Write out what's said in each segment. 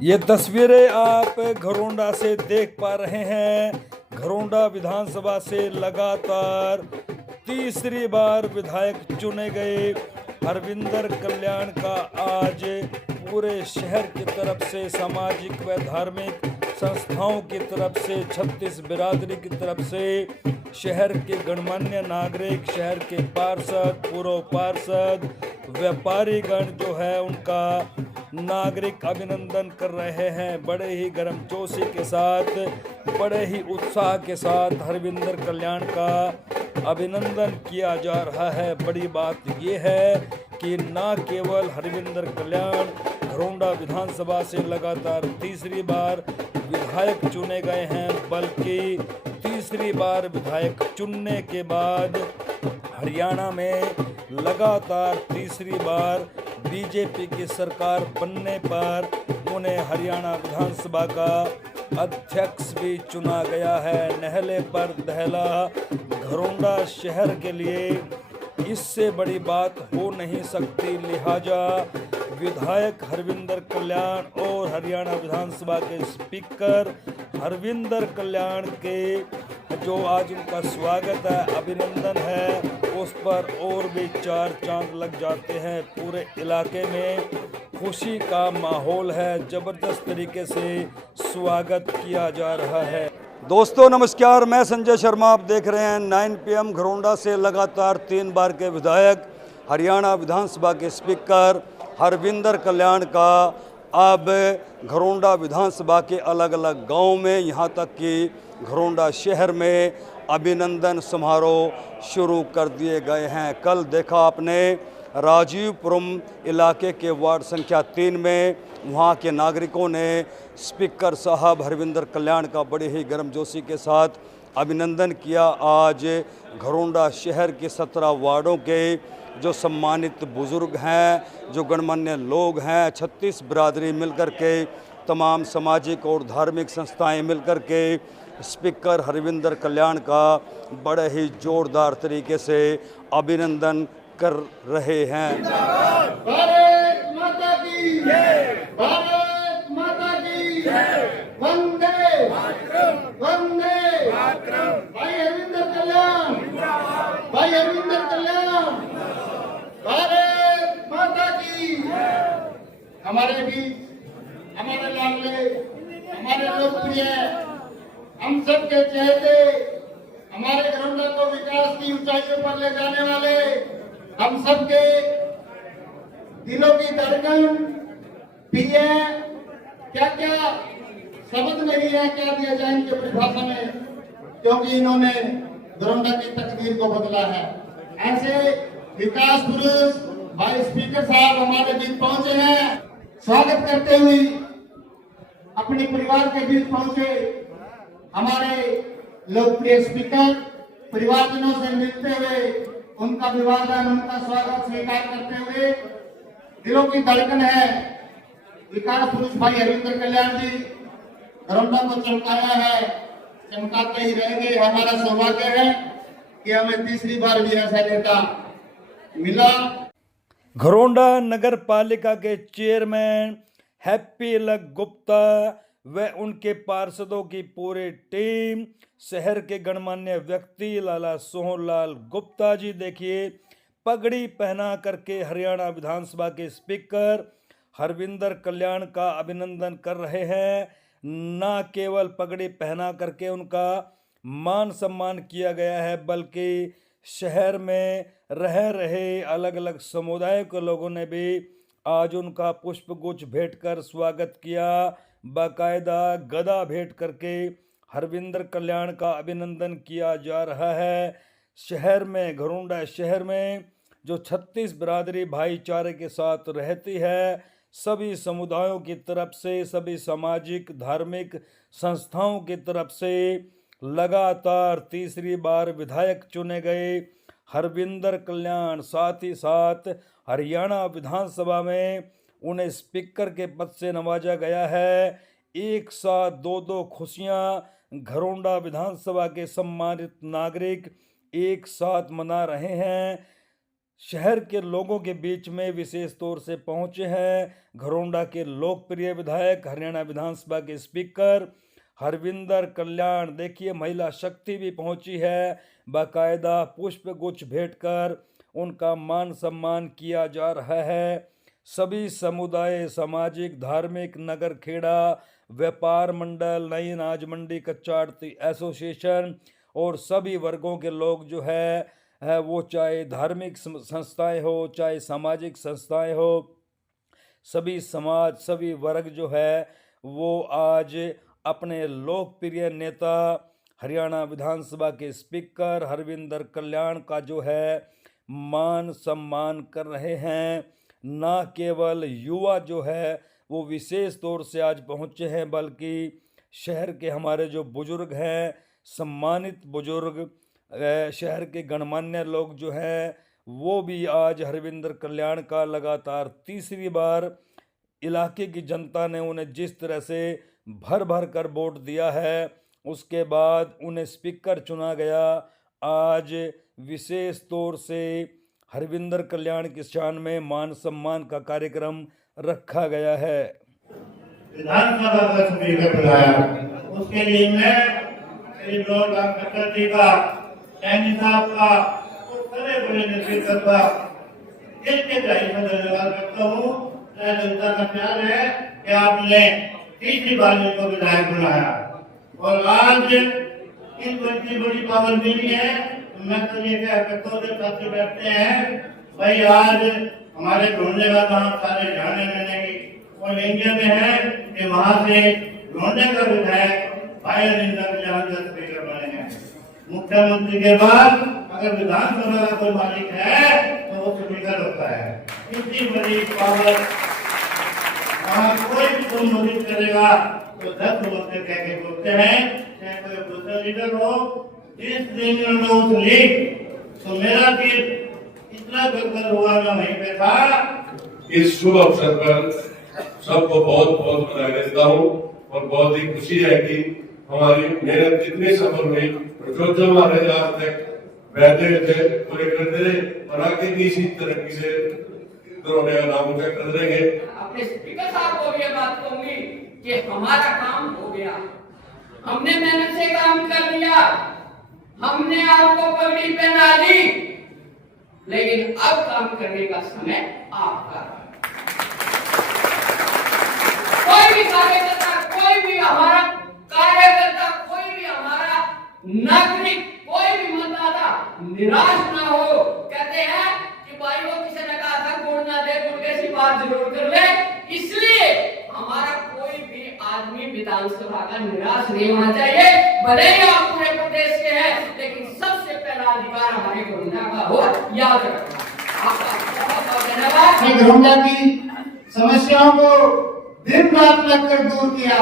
ये तस्वीरें आप घरोंडा से देख पा रहे हैं। घरोंडा विधानसभा से लगातार तीसरी बार विधायक चुने गए हरविंदर कल्याण का आज पूरे शहर की तरफ से, सामाजिक व धार्मिक संस्थाओं की तरफ से, 36 बिरादरी की तरफ से, शहर के गणमान्य नागरिक, शहर के पार्षद, पूर्व पार्षद, व्यापारीगण जो है उनका नागरिक अभिनंदन कर रहे हैं। बड़े ही गर्मजोशी के साथ, बड़े ही उत्साह के साथ हरविंदर कल्याण का अभिनंदन किया जा रहा है। बड़ी बात यह है कि न केवल हरविंदर कल्याण घरोंडा विधानसभा से लगातार तीसरी बार विधायक चुने गए हैं, बल्कि तीसरी बार विधायक चुनने के बाद हरियाणा में लगातार तीसरी बार बीजेपी की सरकार बनने पर उन्हें हरियाणा विधानसभा का अध्यक्ष भी चुना गया है। नहले पर दहला घरोंडा शहर के लिए इससे बड़ी बात हो नहीं सकती। लिहाजा विधायक हरविंदर कल्याण और हरियाणा विधानसभा के स्पीकर हरविंदर कल्याण के जो आज उनका स्वागत है, अभिनंदन है, उस पर और भी चार चांद लग जाते हैं। पूरे इलाके में खुशी का माहौल है, जबरदस्त तरीके से स्वागत किया जा रहा है। दोस्तों नमस्कार, मैं संजय शर्मा, आप देख रहे हैं 9 PM घरोंडा से लगातार 3 बार के विधायक हरियाणा विधानसभा के स्पीकर हरविंदर कल्याण का अब घरोंडा विधानसभा के अलग अलग गांव में, यहाँ तक कि घरोंडा शहर में अभिनंदन समारोह शुरू कर दिए गए हैं। कल देखा आपने राजीवपुरम इलाके के वार्ड संख्या 3 में वहाँ के नागरिकों ने स्पीकर साहब हरविंदर कल्याण का बड़े ही गर्मजोशी के साथ अभिनंदन किया। आज घरोंडा शहर के 17 वार्डों के जो सम्मानित बुजुर्ग हैं, जो गणमान्य लोग हैं, 36 बिरादरी मिलकर के, तमाम सामाजिक और धार्मिक संस्थाएं मिलकर के स्पीकर हरविंदर कल्याण का बड़े ही जोरदार तरीके से अभिनंदन कर रहे हैं। भारत माता की जय, भारत माता की जय, वंदे वंदे भाई हरविंदर कल्याण, भाई हरविंदर कल्याण, भारत माता की। हमारे भी, हमारे लाडले, हमारे लोकप्रिय, हम सब के चहेते, हमारे घरोंडा को विकास की ऊंचाइयों पर ले जाने वाले, हम सब के दिलों की धड़कन, प्रिय, क्या क्या शब्द नहीं है क्या दिया जाए इनके परिभाषा में, क्योंकि इन्होंने घरोंडा की तकदीर को बदला है। ऐसे विकास पुरुष भाई स्पीकर साहब हमारे बीच पहुंचे हैं। स्वागत करते हुए अपने परिवार के बीच पहुंचे हमारे लोकप्रिय स्पीकर परिवारजनों से मिलते हुए उनका अभिवादन, उनका स्वागत स्वीकार करते हुए दिलों की धड़कन है विकास पुरुष भाई हरविंदर कल्याण जी घरोंडा को चमकाया है, चमकाते ही रहेंगे। हमारा सौभाग्य है कि हमें तीसरी बार भी ऐसा नेता मिला। घरोंडा नगर पालिका के चेयरमैन हैप्पी लक गुप्ता व उनके पार्षदों की पूरी टीम, शहर के गणमान्य व्यक्ति लाला सोहनलाल गुप्ता जी देखिए पगड़ी पहना करके हरियाणा विधानसभा के स्पीकर हरविंदर कल्याण का अभिनंदन कर रहे हैं। न केवल पगड़ी पहना करके उनका मान सम्मान किया गया है, बल्कि शहर में रह रहे अलग अलग समुदाय के लोगों ने भी आज उनका पुष्पगुच्छ भेंट कर स्वागत किया। बाकायदा गदा भेंट करके हरविंदर कल्याण का अभिनंदन किया जा रहा है। शहर में, घरोंडा शहर में जो 36 बिरादरी भाईचारे के साथ रहती है, सभी समुदायों की तरफ से, सभी सामाजिक धार्मिक संस्थाओं की तरफ से लगातार तीसरी बार विधायक चुने गए हरविंदर कल्याण, साथ ही साथ हरियाणा विधानसभा में उन्हें स्पीकर के पद से नवाजा गया है। एक साथ दो खुशियां घरोंडा विधानसभा के सम्मानित नागरिक एक साथ मना रहे हैं। शहर के लोगों के बीच में विशेष तौर से पहुंचे हैं घरोंडा के लोकप्रिय विधायक, हरियाणा विधानसभा के स्पीकर हरविंदर कल्याण। देखिए, महिला शक्ति भी पहुंची है, बाकायदा पुष्प गुच्छ भेंट कर उनका मान सम्मान किया जा रहा है। सभी समुदाय, सामाजिक, धार्मिक, नगर खेड़ा, व्यापार मंडल, नई अनाज मंडी, कच्चा आड़ती एसोसिएशन और सभी वर्गों के लोग जो है वो चाहे धार्मिक संस्थाएं हो, चाहे सामाजिक संस्थाएं हो, सभी समाज, सभी वर्ग जो है वो आज अपने लोकप्रिय नेता हरियाणा विधानसभा के स्पीकर हरविंदर कल्याण का जो है मान सम्मान कर रहे हैं। ना केवल युवा जो है वो विशेष तौर से आज पहुंचे हैं, बल्कि शहर के हमारे जो बुजुर्ग हैं, सम्मानित बुजुर्ग, शहर के गणमान्य लोग जो हैं वो भी आज हरविंदर कल्याण का लगातार तीसरी बार इलाके की जनता ने उन्हें जिस तरह से भर भर कर वोट दिया है, उसके बाद उन्हें स्पीकर चुना गया। आज विशेष तौर से हरविंदर कल्याण की शान में मान सम्मान का कार्यक्रम रखा गया है। विधानसभा का स्पीकर बुलाया, उसके लिए मैं श्री डॉक्टर जी का, सैनी साहब का, बड़े बड़े नेतृत्व का इसके धन्यवाद करता हूँ। जनता का प्यार है कि आपने तीसरी बार को विधायक बुलाया और आज इस बड़ी पावर मिली है। मैं तो ये कह सकता हूँ, जब साथी बैठते हैं भाई, आज हमारे ढूंढने का काम सारे जाने में नहीं और इंडिया में है कि वहाँ से ढूंढने का विधायक भाई हरविंदर कल्याण स्पीकर बने हैं। मुख्यमंत्री के बाद अगर विधानसभा का कोई मालिक है तो वो स्पीकर होता है। इतनी बड़ी पावर कोई भी संबोधित करेगा तो 10 लोग कह के बोलते हैं, चाहे कोई दूसरा लीडर हो। जिस दिन उस लीग तो मेरा दिल इतना गदगद हुआ, मैं वहीं पे था। इस शुभ अवसर पर सबको बहुत बहुत बधाई देता हूँ और बहुत ही खुशी है कि हमारी मेहनत कितनी सफल हुई। जो हमारे आज तक बैठे थे पूरे करते रहे और आगे भी इसी तरक्की से घरोंडे का नाम ऊंचा कर देंगे। अपने स्पीकर साहब को ये बात कहूंगी कि हमारा काम हो गया, हमने मेहनत से काम कर लिया, हमने आपको पगड़ी पहना दी, लेकिन अब काम करने का समय आपका। कोई भी कार्यकर्ता, कोई भी हमारा कार्यकर्ता, कोई भी हमारा नागरिक, कोई भी मतदाता निराश ना हो। कहते हैं कि भाई वो किसी ने कहा था गुड़ ना दे गुड़ कैसी बात जरूर कर ले, इसलिए हमारा कोई भी आदमी विधानसभा का निराश नहीं होना चाहिए। भले ही आप पूरे प्रदेश के हैं, लेकिन सबसे पहला अधिकार हमारे घरोंडा का हो, याद रखना। आपका बहुत बहुत धन्यवाद। घरोंडा की समस्याओं को दिन रात लगकर दूर किया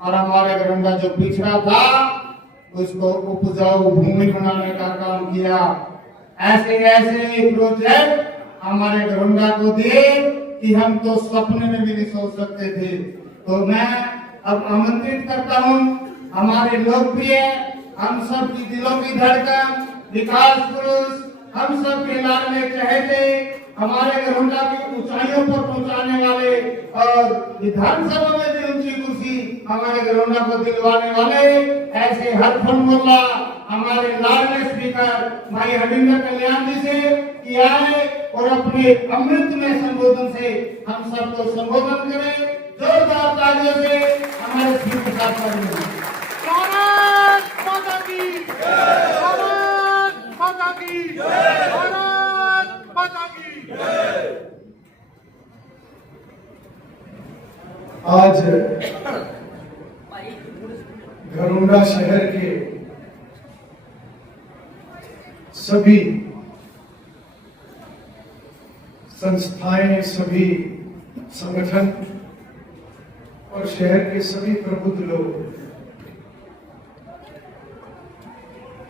और हमारे घरोंडा जो पिछड़ा था उसको उपजाऊ भूमि बनाने का काम किया। ऐसे ऐसे प्रोजेक्ट हमारे घरोंडा को दिए कि हम तो सपने में भी नहीं सोच सकते थे। तो मैं अब आमंत्रित करता हूँ हमारे लोकप्रिय, हम सब की दिलों की धड़कन, विकास पुरुष, हम सब के लाडले चहेते, हमारे घरोंडा की ऊंचाइयों पर पहुंचाने वाले और विधानसभा में भी ऊंची कुर्सी हमारे घरोंडा को दिलवाने वाले ऐसे हरफन मोल्ला हमारे लाडले स्पीकर भाई हरविंदर कल्याण जी से कि आए और अपने अमृत में संबोधन से हम सबको संबोधन करें। जोरदार तालियों से हमारे स्पीकर साहब करेंगे। भारत माता की जय, भारत माता की जय, भारत माता की जय। आज घरोंडा शहर के सभी संस्थाएं, सभी संगठन और शहर के सभी प्रबुद्ध लोग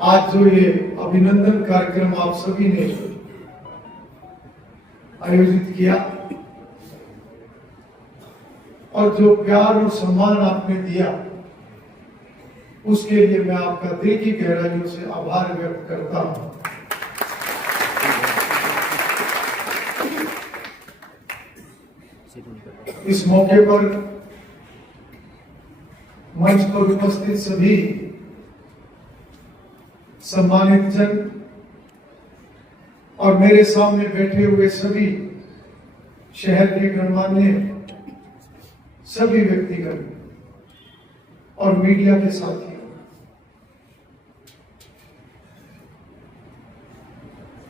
आज जो ये अभिनंदन कार्यक्रम आप सभी ने आयोजित किया और जो प्यार और सम्मान आपने दिया, उसके लिए मैं आपका दिल की गहराइयों से आभार व्यक्त करता हूं। इस मौके पर मंच पर उपस्थित सभी सम्मानित जन और मेरे सामने बैठे हुए सभी शहर के गणमान्य सभी व्यक्तिगण और मीडिया के साथियों,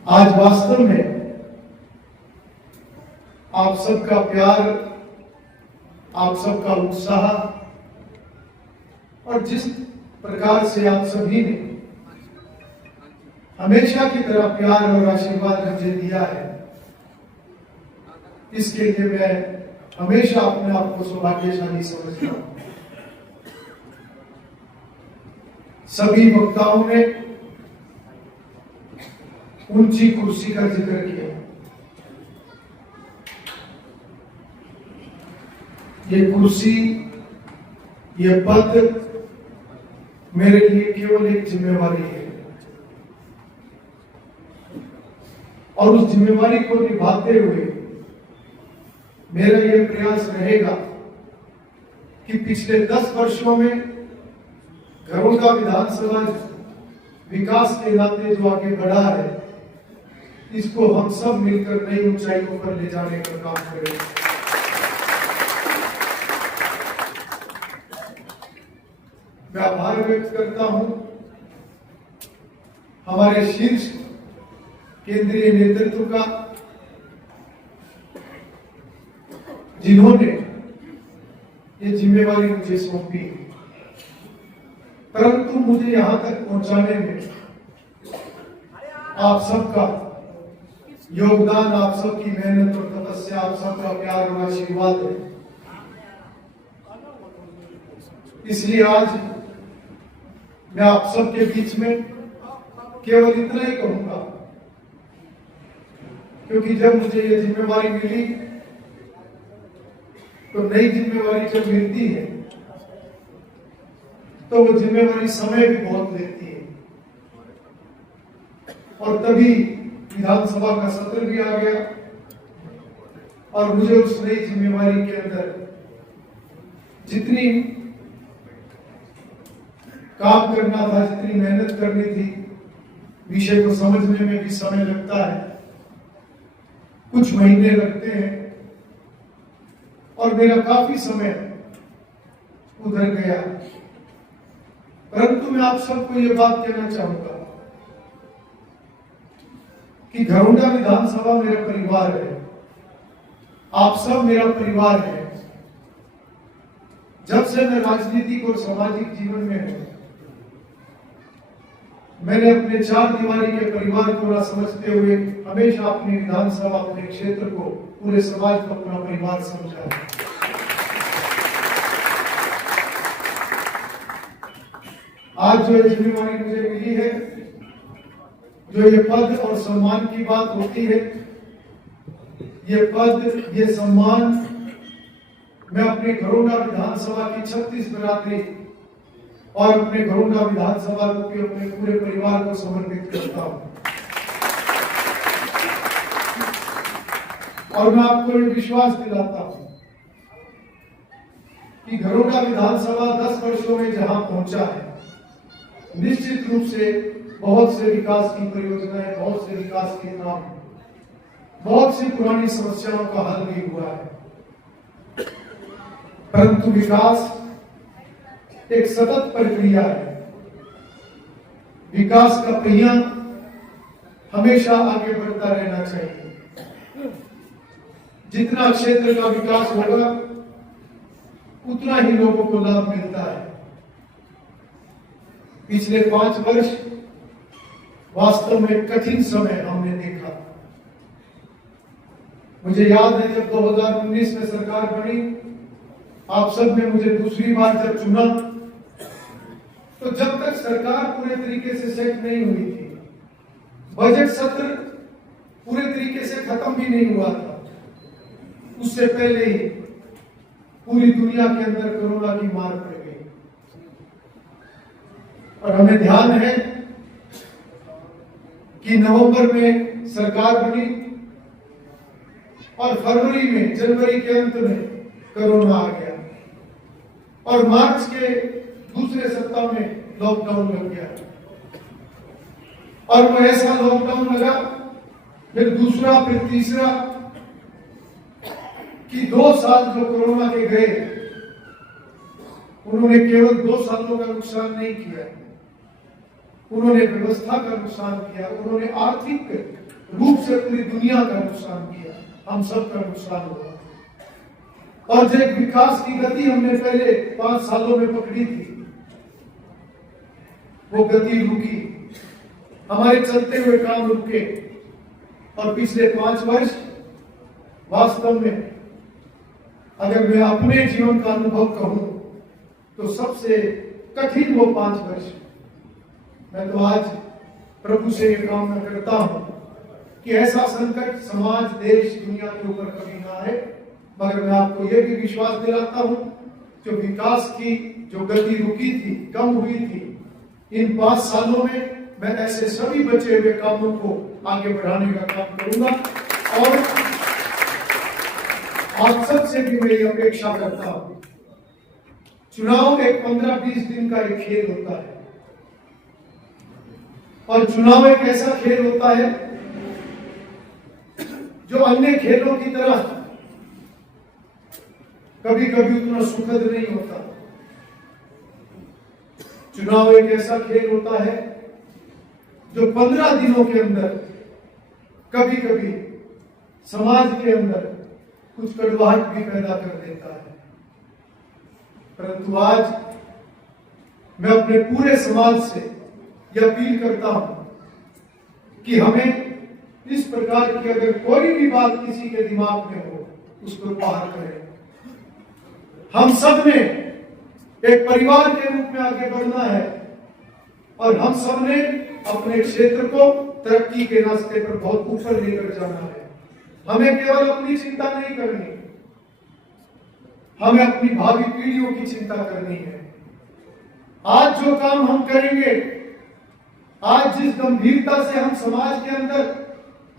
आज वास्तव में आप सबका प्यार, आप सबका उत्साह और जिस प्रकार से आप सभी ने हमेशा की तरह प्यार और आशीर्वाद मुझे दिया है, इसके लिए मैं हमेशा अपने आप को सौभाग्यशाली समझता हूं। सभी वक्ताओं ने ऊंची कुर्सी का जिक्र किया। ये कुर्सी, ये पद मेरे लिए केवल एक जिम्मेवारी है और उस जिम्मेवारी को निभाते हुए मेरा यह प्रयास रहेगा कि पिछले 10 वर्षों में घरोंदा विधानसभा विकास के नाते जो आगे बढ़ा है, इसको हम सब मिलकर नई ऊंचाइयों पर ले जाने का काम करेंगे। मैं आभार व्यक्त करता हूं हमारे शीर्ष केंद्रीय नेतृत्व का, जिन्होंने ये जिम्मेवारी मुझे सौंपी, परंतु मुझे यहां तक पहुंचाने में आप सबका योगदान, आप सबकी मेहनत और तपस्या, आप सबका प्यार और आशीर्वाद है। इसलिए आज मैं आप सबके बीच में केवल इतना ही कहूंगा, क्योंकि जब मुझे ये जिम्मेवारी मिली तो नई जिम्मेवारी जब मिलती है तो वो जिम्मेवारी समय भी बहुत लेती है और तभी विधानसभा का सत्र भी आ गया और मुझे उस नई जिम्मेवारी के अंदर जितनी काम करना था, जितनी मेहनत करनी थी, विषय को समझने में भी समय लगता है, कुछ महीने लगते हैं और मेरा काफी समय उधर गया। परंतु मैं आप सबको ये बात कहना चाहूंगा कि घरोंदा विधानसभा मेरा परिवार है, आप सब मेरा परिवार है। जब से मैं राजनीतिक और सामाजिक जीवन में हूं, मैंने अपने 4 दीवारी के परिवार को ना समझते हुए हमेशा अपनी विधानसभा, अपने क्षेत्र को, पूरे समाज को अपना परिवार समझा। आज जो ये जिम्मेवारी मुझे मिली है, जो ये पद और सम्मान की बात होती है, ये पद, ये सम्मान मैं अपने घरोंदा विधानसभा की 36 बिरादरी और अपने घरोंदा विधानसभा के अपने पूरे परिवार को समर्पित करता हूं। और मैं आपको ये विश्वास दिलाता हूं कि घरोंदा विधानसभा 10 वर्षों में जहां पहुंचा है, निश्चित रूप से बहुत से विकास की परियोजनाएं, बहुत से विकास के काम, बहुत सी पुरानी समस्याओं का हल भी हुआ है, परंतु विकास एक सतत प्रक्रिया है। विकास का पहिया हमेशा आगे बढ़ता रहना चाहिए। जितना क्षेत्र का विकास होगा उतना ही लोगों को लाभ मिलता है। पिछले 5 वर्ष वास्तव में कठिन समय हमने देखा। मुझे याद है जब 2019 में सरकार बनी, आप सब ने मुझे दूसरी बार जब चुना, तो जब तक सरकार पूरे तरीके से सेट नहीं हुई थी, बजट सत्र पूरे तरीके से खत्म भी नहीं हुआ था, उससे पहले ही पूरी दुनिया के अंदर कोरोना की मार पड़ गई। और हमें ध्यान है कि नवंबर में सरकार बनी और फरवरी में, जनवरी के अंत में कोरोना आ गया और मार्च के दूसरे सप्ताह में लॉकडाउन लग गया और वो ऐसा लॉकडाउन लगा, फिर दूसरा, फिर तीसरा, कि 2 साल जो कोरोना के गए उन्होंने केवल 2 सालों का नुकसान नहीं किया, उन्होंने व्यवस्था का नुकसान किया, उन्होंने आर्थिक रूप से पूरी दुनिया का नुकसान किया, हम सब का नुकसान हुआ। और जो एक विकास की गति हमने पहले 5 सालों में पकड़ी थी, वो गति रुकी, हमारे चलते हुए काम रुके। और पिछले 5 वर्ष वास्तव में अगर मैं अपने जीवन का अनुभव कहूं तो सबसे कठिन वो 5 वर्ष। मैं तो आज प्रभु से ये कामना करता हूं कि ऐसा संकट समाज, देश, दुनिया के ऊपर कभी ना आए, मगर मैं आपको ये भी विश्वास दिलाता हूं जो विकास की जो गति रुकी थी, कम हुई थी, इन 5 सालों में मैं ऐसे सभी बचे हुए कामों को आगे बढ़ाने का काम करूंगा। और आप सबसे भी मैं ये अपेक्षा करता हूं, चुनाव एक 15-20 दिन का एक खेल होता है और चुनाव एक ऐसा खेल होता है जो अन्य खेलों की तरह कभी कभी उतना सुखद नहीं होता। चुनाव एक ऐसा खेल होता है जो 15 दिनों के अंदर कभी कभी समाज के अंदर कुछ कड़वाहट भी पैदा कर देता है। परंतु आज मैं अपने पूरे समाज से यह अपील करता हूं कि हमें इस प्रकार की अगर कोई भी बात किसी के दिमाग में हो उसको बाहर करें। हम सब ने एक परिवार के रूप में आगे बढ़ना है और हम सब ने अपने क्षेत्र को तरक्की के रास्ते पर बहुत ऊपर लेकर जाना है। हमें केवल अपनी चिंता नहीं करनी, हमें अपनी भावी पीढ़ियों की चिंता करनी है। आज जो काम हम करेंगे, आज जिस गंभीरता से हम समाज के अंदर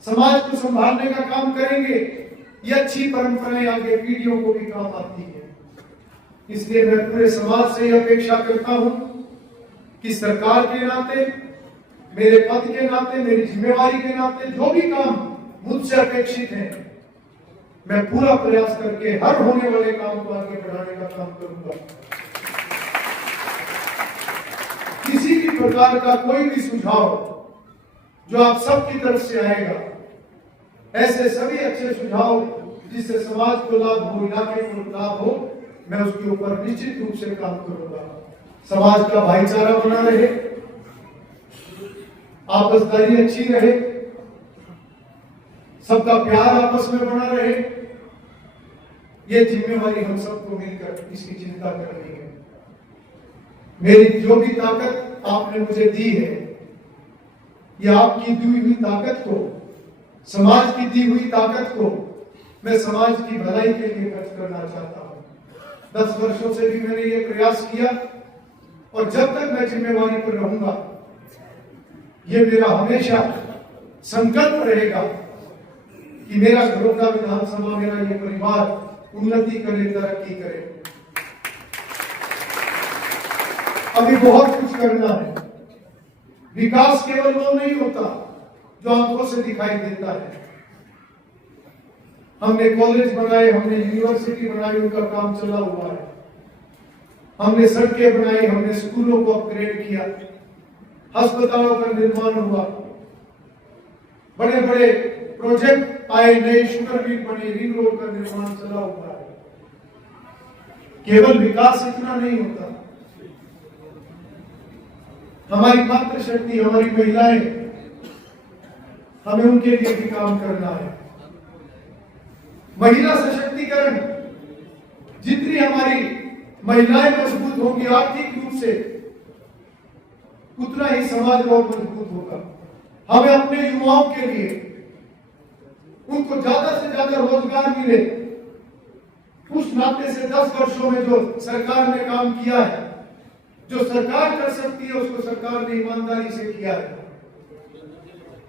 समाज को संभालने का काम करेंगे, ये अच्छी परंपराएं आगे पीढ़ियों को भी काम आती है। इसलिए मैं पूरे समाज से यह अपेक्षा करता हूं कि सरकार के नाते, मेरे पद के नाते, मेरी जिम्मेवारी के नाते जो भी काम मुझसे अपेक्षित है, मैं पूरा प्रयास करके हर होने वाले काम को आगे बढ़ाने का काम करूंगा। किसी भी प्रकार का कोई भी सुझाव जो आप सबकी तरफ से आएगा, ऐसे सभी अच्छे सुझाव जिससे समाज को लाभ हो, इलाके को लाभ हो, मैं उसके ऊपर निश्चित रूप से काम करूंगा। समाज का भाईचारा बना रहे, आपसदारी अच्छी रहे, सबका प्यार आपस में बना रहे, ये जिम्मेवारी हम सबको मिलकर इसकी चिंता करनी है। मेरी जो भी ताकत आपने मुझे दी है, ये आपकी दी हुई ताकत को, समाज की दी हुई ताकत को मैं समाज की भलाई के लिए खर्च करना चाहता हूं। 10 वर्षों से भी मैंने ये प्रयास किया और जब तक मैं जिम्मेवारी पर रहूंगा, ये मेरा हमेशा संकल्प रहेगा कि मेरा घरोंडा विधानसभा, मेरा ये परिवार उन्नति करे, तरक्की करे। अभी बहुत कुछ करना है। विकास केवल वो नहीं होता जो आंखों से दिखाई देता है। हमने कॉलेज बनाए, हमने यूनिवर्सिटी बनाई, उनका काम चला हुआ है। हमने सड़कें बनाई, हमने स्कूलों को अपग्रेड किया, अस्पतालों का निर्माण हुआ, बड़े बड़े प्रोजेक्ट आए, नए शुगर मिल बने, रिंग रोड का निर्माण चला हुआ है। केवल विकास इतना नहीं होता, हमारी मातृशक्ति, हमारी महिलाएं, हमें उनके लिए भी काम करना है। महिला सशक्तिकरण, जितनी हमारी महिलाएं मजबूत होंगी आर्थिक रूप से, उतना ही समाज और मजबूत होगा। हमें अपने युवाओं के लिए उनको ज्यादा से ज्यादा रोजगार मिले। उस नाते से 10 वर्षों में जो सरकार ने काम किया है, जो सरकार कर सकती है, उसको सरकार ने ईमानदारी से किया है।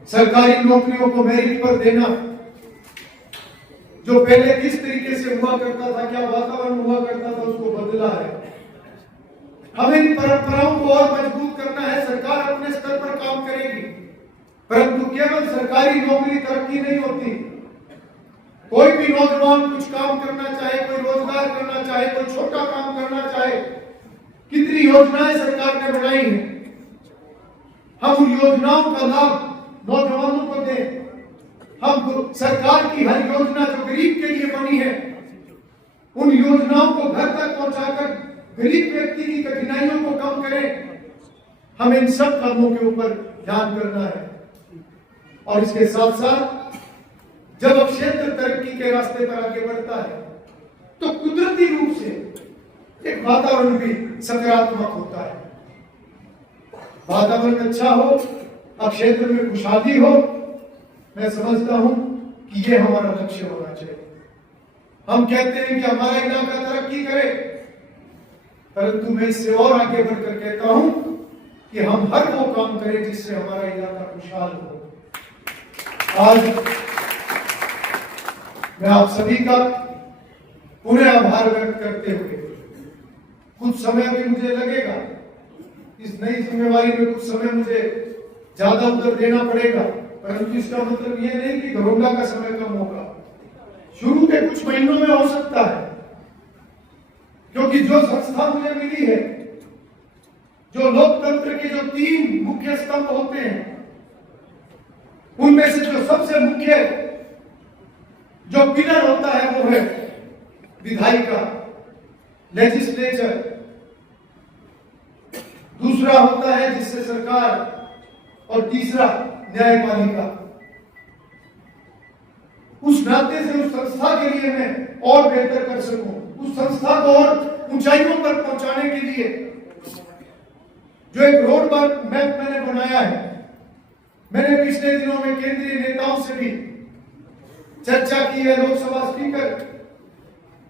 सरकारी नौकरियों को मेरिट पर देना, जो पहले किस तरीके से हुआ करता था, क्या वातावरण हुआ करता था, उसको बदला है। हमें इन परंपराओं को और मजबूत करना है। सरकार अपने स्तर पर काम करेगी, परंतु केवल सरकारी नौकरी तरक्की नहीं होती। कोई भी नौजवान कुछ काम करना चाहे, कोई रोजगार करना चाहे, कोई छोटा काम करना चाहे, कितनी योजनाएं सरकार ने बनाई हैं। हम उन योजनाओं का लाभ नौजवानों को दें। हम सरकार की हर योजना जो गरीब के लिए बनी है, उन योजनाओं को घर तक पहुंचाकर गरीब व्यक्ति की कठिनाइयों को कम करें। हमें इन सब कामों के ऊपर ध्यान करना है। और इसके साथ साथ जब अब क्षेत्र तरक्की के रास्ते पर आगे बढ़ता है, तो कुदरती रूप से एक वातावरण भी सकारात्मक होता है। वातावरण अच्छा हो, अब क्षेत्र में खुशहाली हो, मैं समझता हूं कि ये हमारा लक्ष्य होना चाहिए। हम कहते हैं कि हमारा इलाका तरक्की करे, परंतु मैं इससे और आगे बढ़कर कहता हूं कि हम हर वो काम करें जिससे हमारा इलाका खुशहाल हो। आज मैं आप सभी का पुनः आभार व्यक्त करते हुए, कुछ समय भी मुझे लगेगा, इस नई जिम्मेवारी में कुछ समय मुझे ज्यादा उत्तर देना पड़ेगा, परंतु इसका मतलब यह नहीं कि घरोंडा का समय कम होगा। शुरू के कुछ महीनों में हो सकता है, क्योंकि जो संस्था मुझे मिली है, जो लोकतंत्र के जो 3 मुख्य स्तंभ होते हैं, उनमें से जो सबसे मुख्य जो पिलर होता है वो है विधायिका, लेजिस्लेचर। दूसरा होता है जिससे सरकार, और तीसरा न्यायपालिका। उस नाते से उस संस्था के लिए मैं और बेहतर कर सकूं, उस संस्था को और ऊंचाइयों पर पहुंचाने के लिए जो एक रोड मैप मैंने बनाया है। मैंने पिछले दिनों में केंद्रीय नेताओं से भी चर्चा की है, लोकसभा स्पीकर,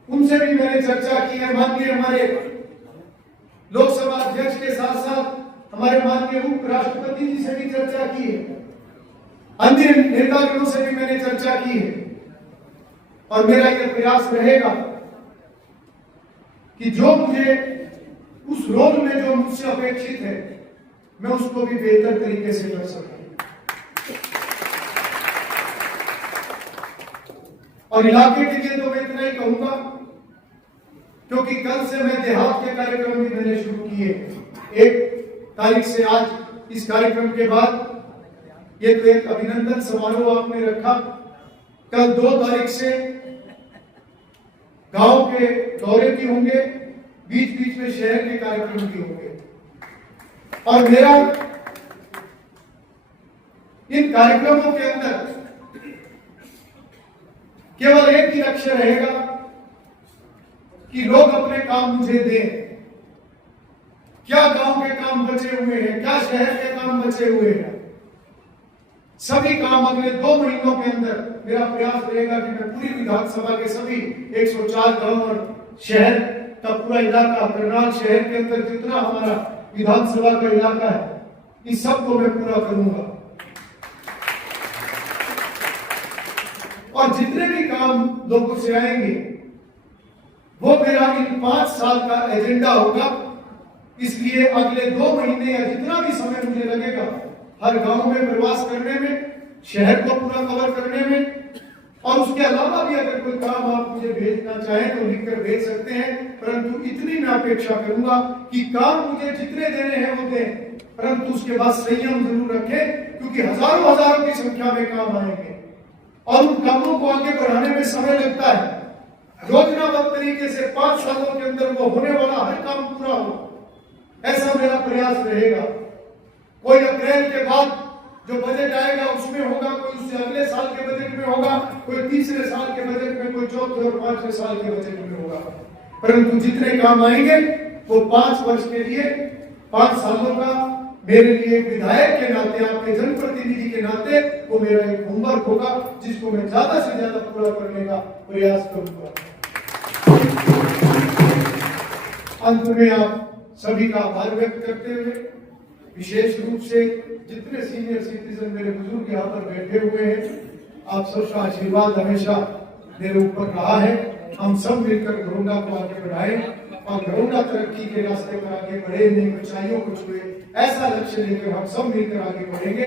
उनसे भी मैंने चर्चा की है, माननीय हमारे लोकसभा अध्यक्ष के साथ साथ हमारे माननीय उपराष्ट्रपति जी से भी चर्चा की है, अन्य नेतागणों से भी मैंने चर्चा की है। और मेरा यह प्रयास रहेगा कि जो मुझे उस रोल में जो मुझसे अपेक्षित है, मैं उसको भी बेहतर तरीके से कर सकूं। और इलाके के लिए तो मैं इतना ही कहूंगा, क्योंकि कल से मैं देहात के कार्यक्रम भी मैंने शुरू किए। 1 तारीख से आज इस कार्यक्रम के बाद ये तो एक अभिनंदन समारोह आपने रखा, कल 2 तारीख से गांव के दौरे भी होंगे, बीच बीच में शहर के कार्यक्रम भी होंगे। और मेरा इन कार्यक्रमों के अंदर केवल एक ही लक्ष्य रहेगा कि लोग अपने काम मुझे दें। क्या गांव के काम बचे हुए हैं, क्या शहर के काम बचे हुए हैं, सभी काम अगले 2 महीनों के अंदर मेरा प्रयास रहेगा कि मैं पूरी विधानसभा के सभी 104 गांव और शहर का पूरा इलाका, करनाल शहर के अंदर जितना हमारा विधानसभा का इलाका है, इस सब को मैं पूरा करूंगा। और जितने भी काम लोगों से आएंगे वो मेरा इन 5 साल का एजेंडा होगा। इसलिए अगले 2 महीने या जितना भी समय मुझे लगेगा, हर गांव में प्रवास करने में, शहर को पूरा कवर करने में, और उसके अलावा भी अगर कोई काम आप मुझे भेजना चाहें तो लिखकर भेज सकते हैं। परंतु इतनी मैं अपेक्षा करूंगा कि काम मुझे जितने देने हैं वो दें, परंतु उसके बाद संयम जरूर रखें, क्योंकि हजारों की संख्या में काम आएंगे और उन कामों को आगे बढ़ाने में समय लगता है। योजनाबद्ध तरीके से 5 सालों के अंदर वो होने वाला हर काम पूरा हो, ऐसा मेरा प्रयास रहेगा। कोई अप्रैल के बाद जो बजट आएगा उसमें होगा, कोई उससे अगले साल के बजट में होगा, कोई तीसरे साल के बजट में, कोई चौथे और 5वें साल के बजट में होगा। परंतु जितने काम आएंगे वो 5 वर्ष के लिए, 5 सालों का मेरे लिए एक विधायक के नाते, आपके जनप्रतिनिधि के नाते वो मेरा एक होमवर्क होगा, जिसको मैं ज्यादा से ज्यादा पूरा करने का प्रयास करूंगा। अंत में आप सभी का आभार व्यक्त करते हुए, विशेष रूप से जितने सीनियर सिटीजन मेरे बुजुर्ग यहाँ पर बैठे हुए हैं, आप सबका आशीर्वाद हमेशा मेरे ऊपर रहा है। हम सब मिलकर घरोंडा को आगे बढ़ाएं और घरोंडा तरक्की के रास्ते पर आगे बढ़े, नई ऊंचाइयों को छुए, ऐसा लक्ष्य लेकर हम सब मिलकर आगे बढ़ेंगे।